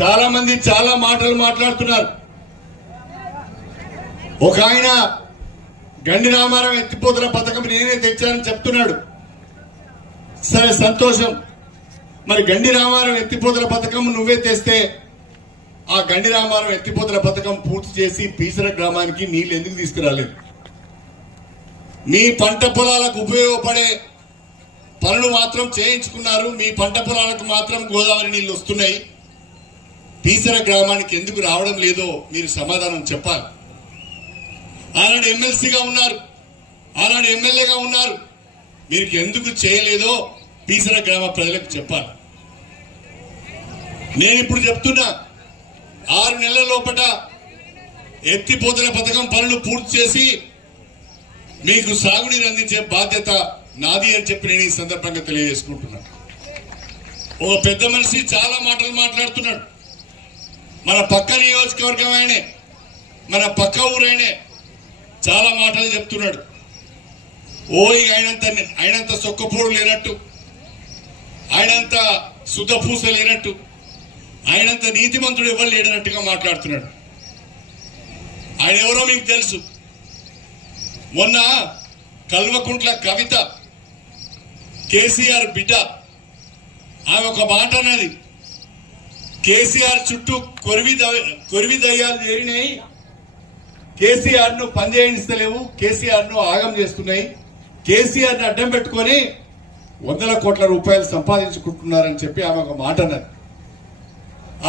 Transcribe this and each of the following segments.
చాలా మంది చాలా మాటలు మాట్లాడుతున్నారు. ఒక ఆయన గండి రామారావు ఎత్తిపోతల పథకం నేనే తెచ్చానని చెప్తున్నాడు. సరే, సంతోషం. మరి గండి రామారావు ఎత్తిపోతల పథకం నువ్వే తెస్తే ఆ గండి రామారావు ఎత్తిపోతల పథకం పూర్తి చేసి పీసర గ్రామానికి నీళ్లు ఎందుకు తీసుకురాలేదు? మీ పంట పొలాలకు ఉపయోగపడే పనులు మాత్రం చేయించుకున్నారు. మీ పంట పొలాలకు మాత్రం గోదావరి నీళ్లు వస్తున్నాయి. పీసర గ్రామానికి ఎందుకు రావడం లేదో మీరు సమాధానం చెప్పాలి. ఆనాడు ఎమ్మెల్సీగా ఉన్నారు, ఆనాడు ఎమ్మెల్యేగా ఉన్నారు. మీరు ఎందుకు చేయలేదో పీసర గ్రామ ప్రజలకు చెప్పాలి. నేను ఇప్పుడు చెప్తున్నా, 6 నెలల లోపల ఎత్తిపోతల పథకం పనులు పూర్తి చేసి మీకు సాగునీరు అందించే బాధ్యత నాది అని చెప్పి నేను ఈ సందర్భంగా తెలియజేసుకుంటున్నాను. ఒక పెద్ద మనిషి చాలా మాటలు మాట్లాడుతున్నాడు. మన పక్క నియోజకవర్గం ఆయనే, మన పక్క ఊరైనే చాలా మాటలు చెప్తున్నాడు. ఇక ఆయనంత సొక్కపోడు లేనట్టు, ఆయనంత శుద్ధపూస లేనట్టు, ఆయనంత నీతిమంతుడు ఎవరు లేడనట్టుగా మాట్లాడుతున్నాడు. ఆయన ఎవరో మీకు తెలుసు. మొన్న కల్వకుంట్ల కవిత, కేసీఆర్ బిడ్డ, ఆమె ఒక మాట అన్నది, కేసీఆర్ చుట్టూ కొరివి దయ్యాలు చేరినాయి, కేసీఆర్ ను పనిచేయిస్తలేవు, కేసీఆర్ ను ఆగం చేస్తున్నాయి, కేసీఆర్ ను అడ్డం పెట్టుకొని 100 కోట్ల రూపాయలు సంపాదించుకుంటున్నారని చెప్పి ఆమె ఒక మాట అన్నది.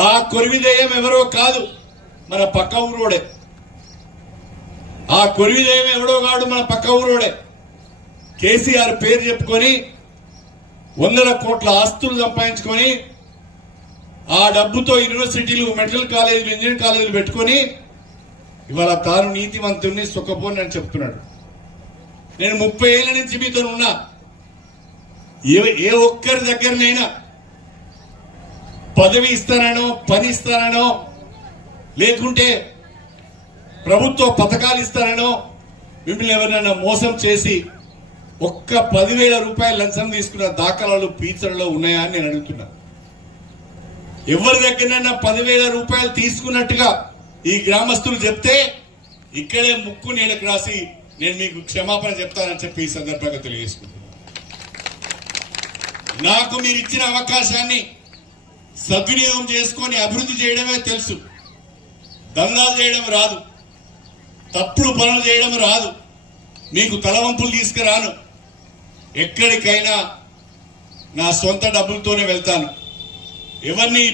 ఆ కొరివి దయ్యం ఎవరో కాదు, మన పక్క ఊరోడే. ఆ కొరివి దయ్యం ఎవడో కాదు, మన పక్క ఊరోడే. కేసీఆర్ పేరు చెప్పుకొని 100 కోట్ల ఆస్తులు సంపాదించుకొని ఆ డబ్బుతో యూనివర్సిటీలు, మెడికల్ కాలేజీలు, ఇంజనీరింగ్ కాలేజీలు పెట్టుకొని ఇవాళ తాను నీతివంతుడిని సుఖపోని అని చెప్తున్నాడు. నేను 30 ఏళ్ల నుంచి మీతో ఉన్నా. ఏ ఒక్కరి దగ్గరనైనా పదవి ఇస్తానో, పని ఇస్తానో, లేకుంటే ప్రభుత్వ పథకాలు ఇస్తానో మిమ్మల్ని ఎవరైనా మోసం చేసి ఒక్క 10,000 రూపాయలు లంచం తీసుకున్న దాఖలాలు పీచరలో ఉన్నాయా అని నేను అడుగుతున్నా. ఎవరి దగ్గరైనా 10,000 రూపాయలు తీసుకున్నట్టుగా ఈ గ్రామస్తులు చెప్తే ఇక్కడే ముక్కు నేలకు రాసి నేను మీకు క్షమాపణ చెప్తానని చెప్పి ఈ సందర్భంగా తెలియజేసుకుంటున్నాను. నాకు మీరు ఇచ్చిన అవకాశాన్ని సద్వినియోగం చేసుకొని అభివృద్ధి చేయడమే తెలుసు. దందాలు చేయడం రాదు, తప్పుడు పనులు చేయడం రాదు, మీకు తలవంపులు తీసుకురాను. ఎక్కడికైనా నా సొంత డబ్బులతోనే వెళ్తాను. ఎవరిని